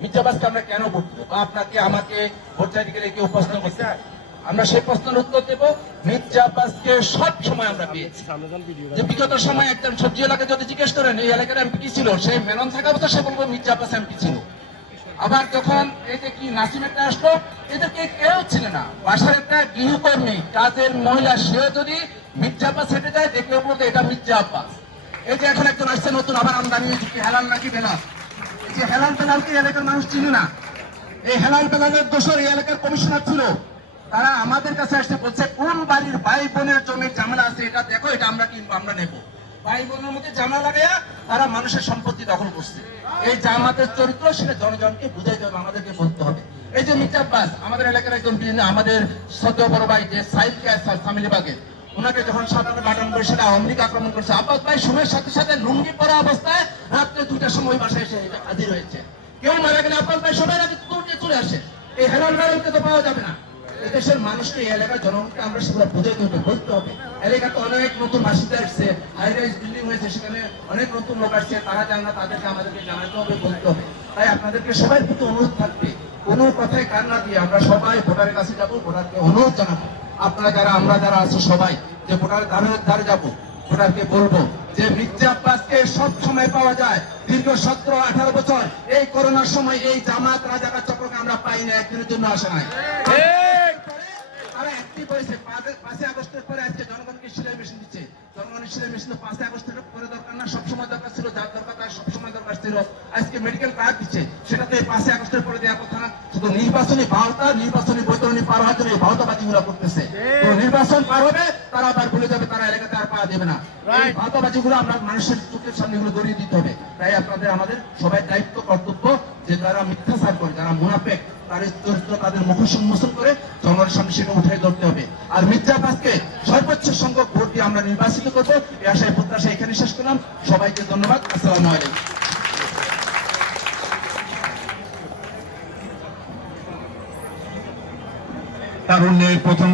মির্জাবাসকে আমরা কেন ভোট দেবো? আপনাকে, আমাকে ভোট চাইতে গেলে কেউ প্রশ্ন করছে আমরা সেই প্রশ্নের উত্তর দেবো মির্জাবাসকে সব সময় আমরা পেয়েছি। যে বিগত সময় একজন সবজি এলাকা যদি জিজ্ঞেস করেন, এই এলাকার এমপি কি ছিল? সে মেনন থাকা অবস্থা, সে বলব মির্জাবাস এমপি ছিল। আবার যখন যে কি নাসিম একটা আসলো? এদেরকে কেউ ছিল না। বাসার একটা গৃহকর্মী, কাজের মহিলা, সেও যদি মির্জা আব্বাস হেঁটে যায় দেখলে বলতে এটা মির্জা আব্বাস এই যে এখন একজন আসছে নতুন, আবার আমদানি হয়েছে হেলাল নাকি বেলাল যে হেলাল বেলালকে এলাকার মানুষ চিনে না। এই হেলাল বেলালের দোষর এই এলাকার কমিশনার ছিল। তারা আমাদের কাছে আসছে, বলছে, কোন বাড়ির ভাই বোনের জমির ঝামেলা আছে, এটা দেখো, এটা আমরা কিনবো, আমরা নেব। ভাই বোনের মধ্যে জামা লাগাইয়া তারা মানুষের সম্পত্তি দখল করছে। এই জামাতের চরিত্র, সেটা জনজনকে বুঝাই দেবে, আমাদেরকে বলতে হবে। এই যে মির্জা আব্বাস, আমাদের এলাকার একজন আমাদের সদ্য বড় ভাই, যে সাইদ ফ্যামিলিবাগের ওনাকে যখন সাধারণ বাটন করে সেটা আওয়ামী আক্রমণ করছে আব্বাস ভাই সময়ের সাথে সাথে লুঙ্গি পরা অবস্থায় দুইটার সময় বাসায় এসে হাজির হয়েছে। কেউ মারা গেলে আব্বাস ভাই সময়ের আগে দৌড়ে চলে আসে। এই হেলাল ম্যাডামকে তো পাওয়া যাবে না। দেশের মানুষকে এই এলাকার জনগণকে আমরা সেগুলো হবে বলতে হবে। এলাকাতে অনেক নতুন এসছে হাই রাইজ বিল্ডিং হয়েছে, সেখানে অনেক নতুন লোক আসছে, তারা জানে না, তাদেরকে আমাদেরকে জানাতে হবে, বলতে হবে। তাই আপনাদেরকে সবাই প্রতি অনুরোধ থাকবে, কোনো কথায় কান না দিয়ে আমরা সবাই ভোটারের কাছে যাব, ভোটারকে অনুরোধ জানাব। আপনারা যারা, আমরা যারা আছি সবাই, যে ভোটারের ধারে ধারে যাব ভোটারকে বলব যে মির্জা আব্বাসকে সব সময় পাওয়া যায়। দীর্ঘ সতেরো আঠারো বছর এই করোনার সময় এই জামাত রাজাকার চক্রকে আমরা পাই না একদিনের জন্য আসে নাই। তারা অ্যাক্টিভ হয়েছে পাঁচই আগস্টের পরে আজকে জনগণকে সেলাই মেশিন দিচ্ছে। জনগণের সেলাই মেশিন তো পাঁচই আগস্টের পরে দরকার না সবসময় দরকার ছিল যার দরকার তার সবসময় দরকার ছিল। আজকে মেডিকেল কার্ড দিচ্ছে। সেটা তো এই পাঁচই আগস্টের পরে দেওয়ার শুধু নির্বাচনী ভাওতা নির্বাচনী বৈতরণী পার হওয়ার জন্য এই ভাওতাবাজি গুলো করতেছে তো নির্বাচন পার হবে তারা আবার ভুলে যাবে তারা এলাকাতে আর পা দেবে না। এই গুলো আমরা মানুষের চোখের সামনে গুলো দড়িয়ে দিতে হবে। তাই আপনাদের আমাদের সবাই দায়িত্ব কর্তব্য যে যারা মিথ্যাচার করে যারা মুনাফেক তাদের চরিত্র তাদের মুখোশ উন্মোচন করে জনগণের সামনে সেটা উঠে ধরতে হবে। আর মির্জা আব্বাসকে সর্বোচ্চ সংখ্যক ভোট দিয়ে আমরা নির্বাচিত করব। এই আশায় প্রত্যাশা এখানে শেষ করলাম। সবাইকে ধন্যবাদ। আসসালামু আলাইকুম। তারুণ্যের প্রথম